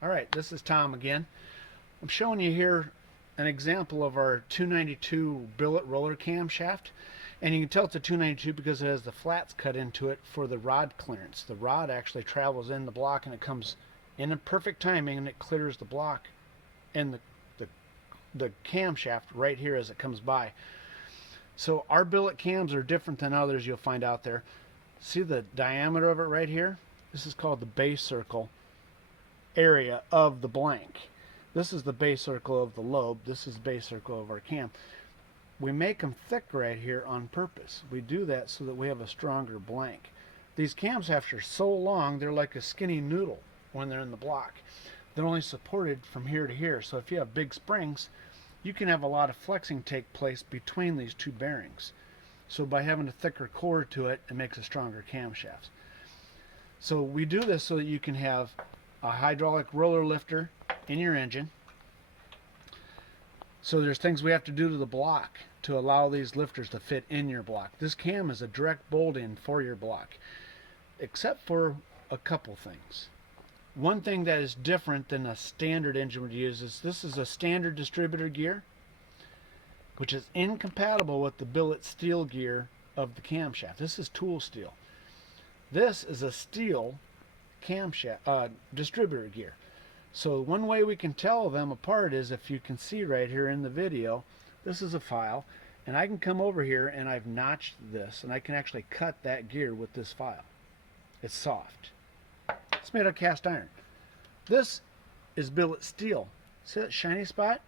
Alright, this is Tom again. I'm showing you here an example of our 292 billet roller camshaft. And you can tell it's a 292 because it has the flats cut into it for the rod clearance. The rod actually travels in the block and it comes in a perfect timing and it clears the block and the camshaft right here as it comes by. So our billet cams are different than others you'll find out there. See the diameter of it right here? This is called the base circle area of the blank. This is the base circle of the lobe. This is the base circle of our cam. We make them thick right here on purpose. We do that so that we have a stronger blank. These camshafts are so long they're like a skinny noodle when they're in the block. They're only supported from here to here, so if you have big springs you can have a lot of flexing take place between these two bearings. So by having a thicker core to it, it makes a stronger camshaft. So we do this so that you can have a hydraulic roller lifter in your engine. So there's things we have to do to the block to allow these lifters to fit in your block. This cam is a direct bolt in for your block, except for a couple things. One thing that is different than a standard engine would use is this is a standard distributor gear, which is incompatible with the billet steel gear of the camshaft. This is tool steel. This is a steel camshaft distributor gear. So one way we can tell them apart is if you can see right here in the video, this is a file, and I can come over here and I've notched this, and I can actually cut that gear with this file. It's soft. It's made of cast iron. This is billet steel. See that shiny spot?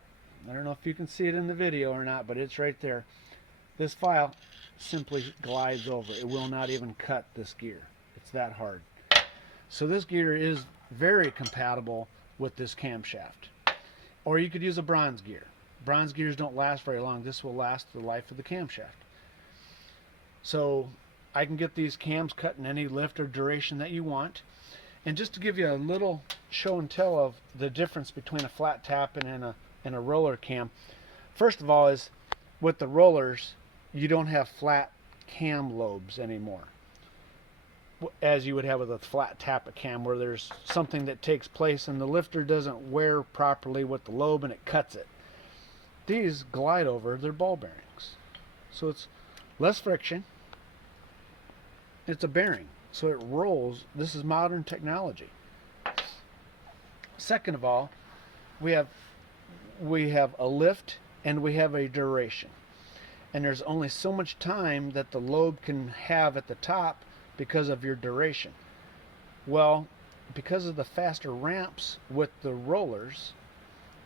I don't know if you can see it in the video or not, but it's right there. This file simply glides over. It will not even cut this gear. It's that hard. So this gear is very compatible with this camshaft. Or you could use a bronze gear. Bronze gears don't last very long. This will last the life of the camshaft. So I can get these cams cut in any lift or duration that you want. And just to give you a little show and tell of the difference between a flat tap and a roller cam. First of all is with the rollers you don't have flat cam lobes anymore, as you would have with a flat tappet cam, where there's something that takes place and the lifter doesn't wear properly with the lobe and it cuts it. These glide over their ball bearings, so it's less friction. It's a bearing, so it rolls. This is modern technology. Second of all, we have a lift and we have a duration, and there's only so much time that the lobe can have at the top because of your duration. Well, because of the faster ramps with the rollers,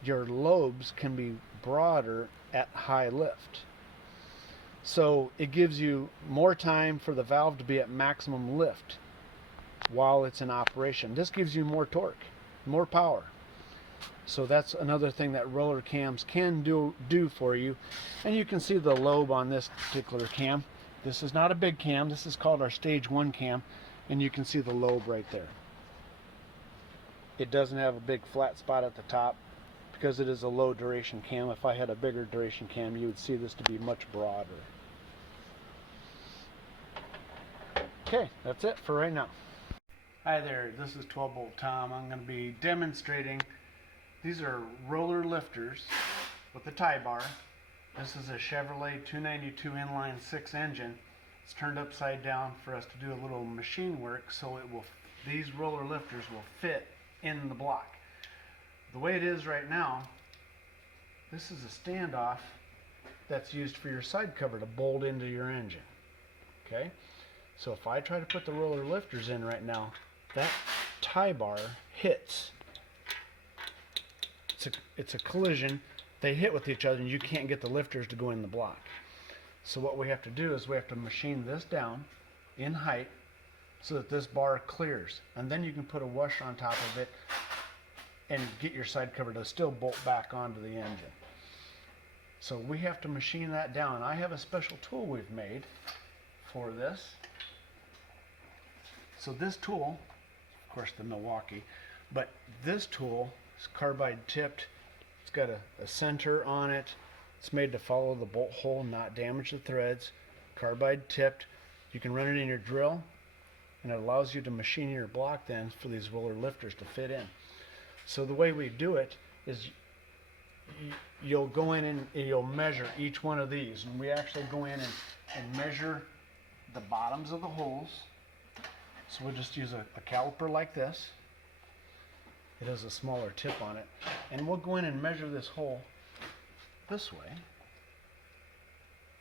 your lobes can be broader at high lift. So it gives you more time for the valve to be at maximum lift while it's in operation. This gives you more torque, more power. So that's another thing that roller cams can do for you. And you can see the lobe on this particular cam. This is not a big cam. This is called our stage 1 cam, and you can see the lobe right there. It doesn't have a big flat spot at the top because it is a low duration cam. If I had a bigger duration cam, you would see this to be much broader. Okay, that's it for right now. Hi there, this is 12 Volt Tom. I'm going to be demonstrating. These are roller lifters with a tie bar. This is a Chevrolet 292 inline 6 engine. It's turned upside down for us to do a little machine work, so these roller lifters will fit in the block. The way it is right now, this is a standoff that's used for your side cover to bolt into your engine. Okay, so if I try to put the roller lifters in right now, that tie bar hits. It's a collision. They hit with each other and you can't get the lifters to go in the block. So what we have to do is we have to machine this down in height so that this bar clears, and then you can put a washer on top of it and get your side cover to still bolt back onto the engine. So we have to machine that down. I have a special tool we've made for this. So this tool, of course the Milwaukee, but this tool is carbide tipped. It's got a center on it. It's made to follow the bolt hole, not damage the threads. Carbide tipped. You can run it in your drill, and it allows you to machine your block then for these roller lifters to fit in. So the way we do it is you'll go in and you'll measure each one of these, and we actually go in and measure the bottoms of the holes. So we'll just use a caliper like this. It has a smaller tip on it, and we'll go in and measure this hole this way.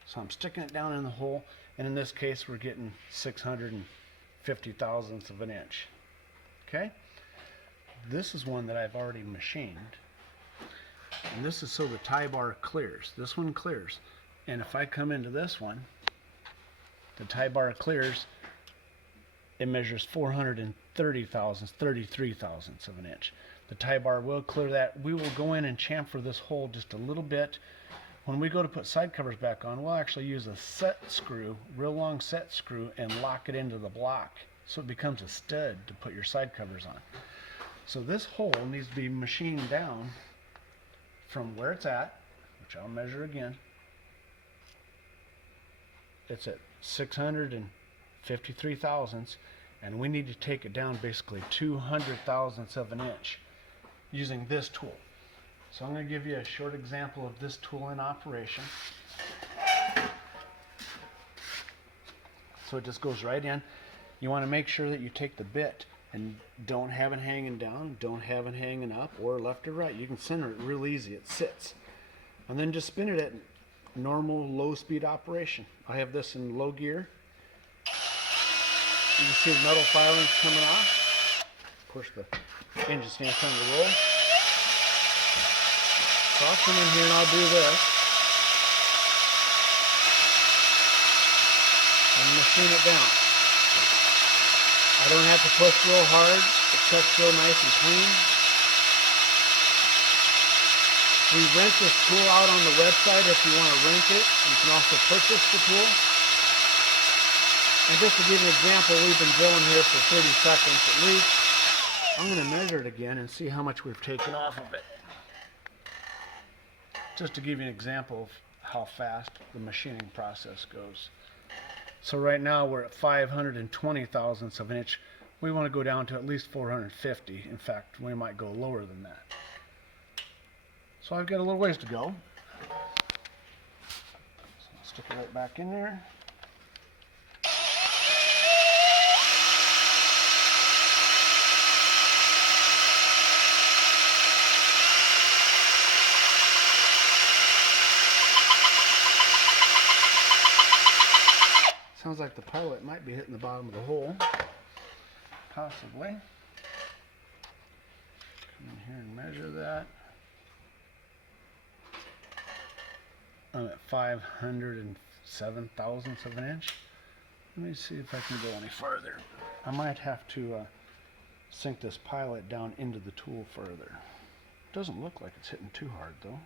So I'm sticking it down in the hole, and in this case we're getting 650 thousandths of an inch. Okay? This is one that I've already machined, and this is so the tie bar clears. This one clears, and if I come into this one, the tie bar clears. It measures 430 thousandths, 33 thousandths of an inch. The tie bar will clear that. We will go in and chamfer this hole just a little bit. When we go to put side covers back on, we'll actually use a set screw, real long set screw, and lock it into the block so it becomes a stud to put your side covers on. So this hole needs to be machined down from where it's at, which I'll measure again. It's at 653 thousandths, and we need to take it down basically 200 thousandths of an inch using this tool. So I'm going to give you a short example of this tool in operation. So it just goes right in. You want to make sure that you take the bit and don't have it hanging down, don't have it hanging up or left or right. You can center it real easy. It sits. And then just spin it at normal low speed operation. I have this in low gear. You can see the metal filings coming off. Push the engine stance on the roll. So I'll come in here and I'll do this. And machine it down. I don't have to push real hard. It cuts real nice and clean. We rent this tool out on the website if you want to rent it. You can also purchase the tool. And just to give you an example, we've been drilling here for 30 seconds at least. I'm going to measure it again and see how much we've taken off of it. Just to give you an example of how fast the machining process goes. So right now we're at 520 thousandths of an inch. We want to go down to at least 450. In fact, we might go lower than that. So I've got a little ways to go. So I'll stick it right back in there. Sounds like the pilot might be hitting the bottom of the hole. Possibly. Come in here and measure that. I'm at 507 thousandths of an inch. Let me see if I can go any farther. I might have to sink this pilot down into the tool further. Doesn't look like it's hitting too hard though.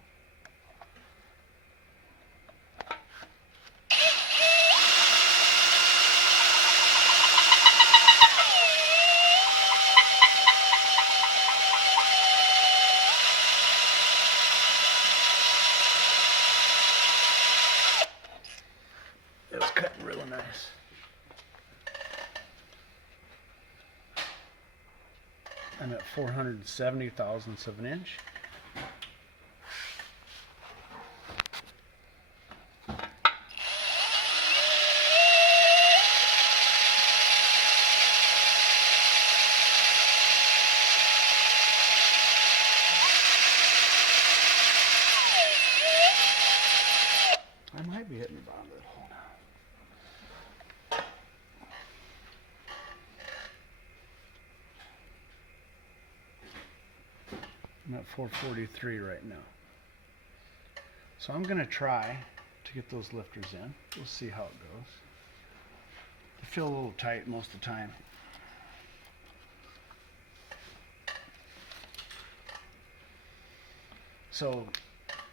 It was cutting really nice. I'm at 470 thousandths of an inch. I might be hitting the bottom of that hole now. I'm at 443 right now. So I'm going to try to get those lifters in. We'll see how it goes. They feel a little tight most of the time. So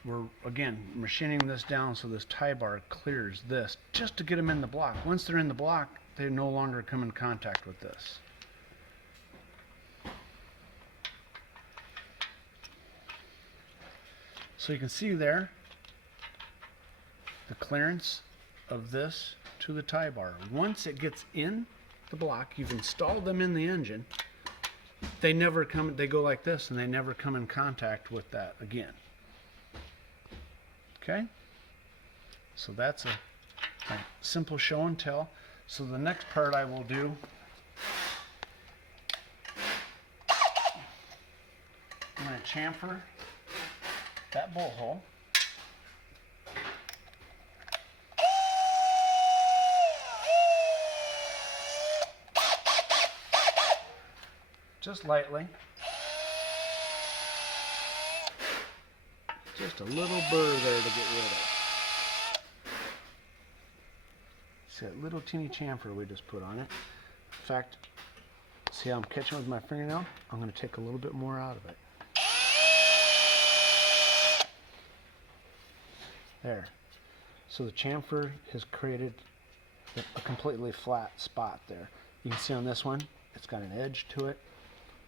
we're, again, machining this down so this tie bar clears this just to get them in the block. Once they're in the block, they no longer come in contact with this. So you can see there the clearance of this to the tie bar. Once it gets in the block, you've installed them in the engine. they never come, they go like this and they never come in contact with that again. Okay? So that's a simple show and tell. So the next part I will do, I'm going to chamfer that bolt hole. Just lightly. Just a little burr there to get rid of. See that little teeny chamfer we just put on it. In fact, see how I'm catching with my fingernail? I'm going to take a little bit more out of it. There. So the chamfer has created a completely flat spot there. You can see on this one, it's got an edge to it.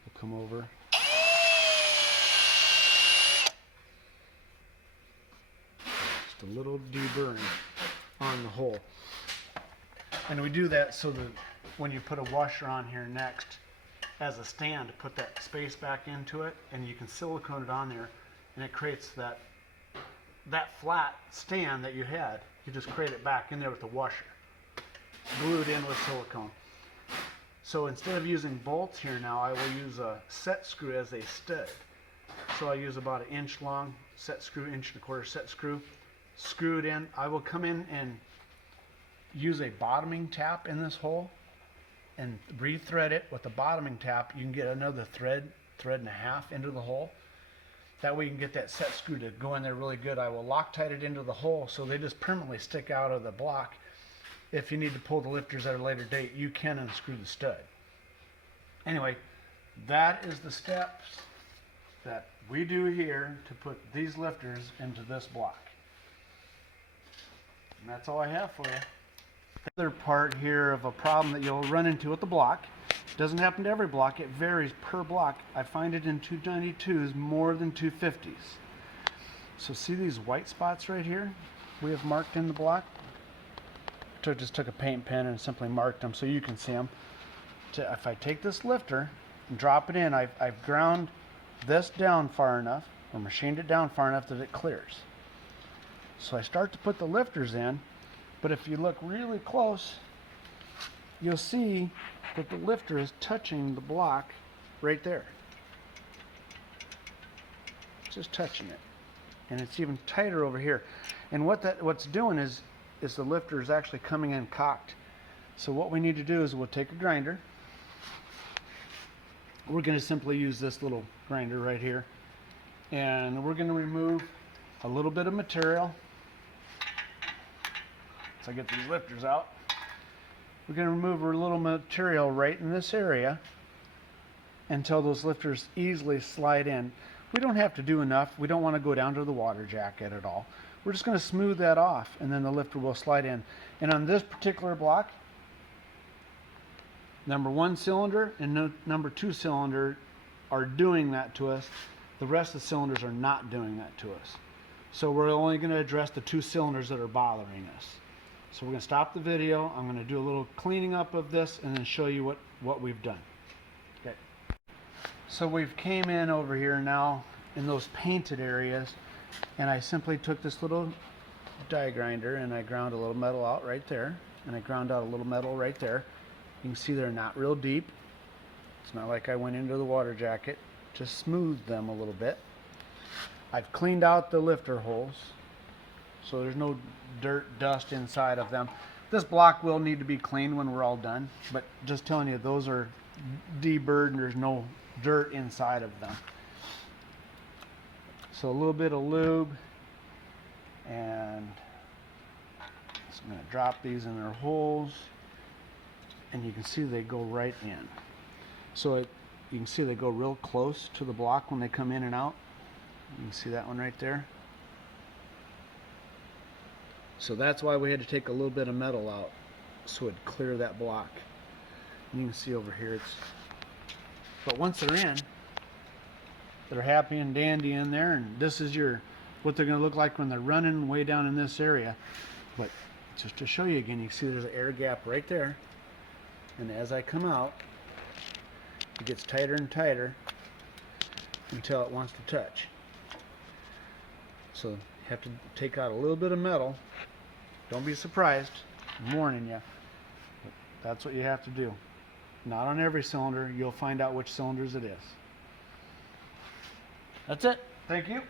We'll come over. Just a little deburring on the hole. And we do that so that when you put a washer on here next as a stand, put that space back into it, and you can silicone it on there, and it creates that flat stand that you had. You just create it back in there with the washer, glued in with silicone. So instead of using bolts here now, I will use a set screw as a stud. So I use about an inch long set screw, inch and a quarter set screw, screw it in. I will come in and use a bottoming tap in this hole and re-thread it with the bottoming tap. You can get another thread and a half into the hole. That way you can get that set screw to go in there really good. I will Loctite it into the hole so they just permanently stick out of the block. If you need to pull the lifters at a later date, you can unscrew the stud. Anyway, that is the steps that we do here to put these lifters into this block. And that's all I have for you. The other part here of a problem that you'll run into with the block, doesn't happen to every block, it varies per block. I find it in 292s more than 250s. So see these white spots right here we have marked in the block? Just took a paint pen and simply marked them so you can see them. If I take this lifter and drop it in, I've ground this down far enough, or machined it down far enough that it clears. So I start to put the lifters in, but if you look really close, you'll see that the lifter is touching the block right there. Just touching it. And it's even tighter over here. And what's doing is the lifter is actually coming in cocked. So what we need to do is we'll take a grinder. We're going to simply use this little grinder right here, and we're going to remove a little bit of material. So I get these lifters out. We're going to remove a little material right in this area until those lifters easily slide in. We don't have to do enough. We don't want to go down to the water jacket at all. We're just going to smooth that off, and then the lifter will slide in. And on this particular block, number 1 cylinder and number 2 cylinder are doing that to us. The rest of the cylinders are not doing that to us. So we're only going to address the 2 cylinders that are bothering us. So we're going to stop the video. I'm going to do a little cleaning up of this and then show you what we've done. Okay. So we've came in over here now in those painted areas, and I simply took this little die grinder and I ground a little metal out right there, and I ground out a little metal right there. You can see they're not real deep. It's not like I went into the water jacket, just smoothed them a little bit. I've cleaned out the lifter holes so there's no dirt, dust inside of them. This block will need to be cleaned when we're all done, but just telling you, those are deburred and there's no dirt inside of them. So a little bit of lube, and so I'm going to drop these in their holes, and you can see they go right in. So you can see they go real close to the block when they come in and out. You can see that one right there. So that's why we had to take a little bit of metal out, so it'd clear that block. And you can see over here but once they're in, they're happy and dandy in there, and this is what they're going to look like when they're running way down in this area. But just to show you again, you can see there's an air gap right there, and as I come out, It gets tighter and tighter until it wants to touch. So you have to take out a little bit of metal. Don't be surprised. I'm warning you. But that's what you have to do. Not on every cylinder. You'll find out which cylinders it is. That's it. Thank you.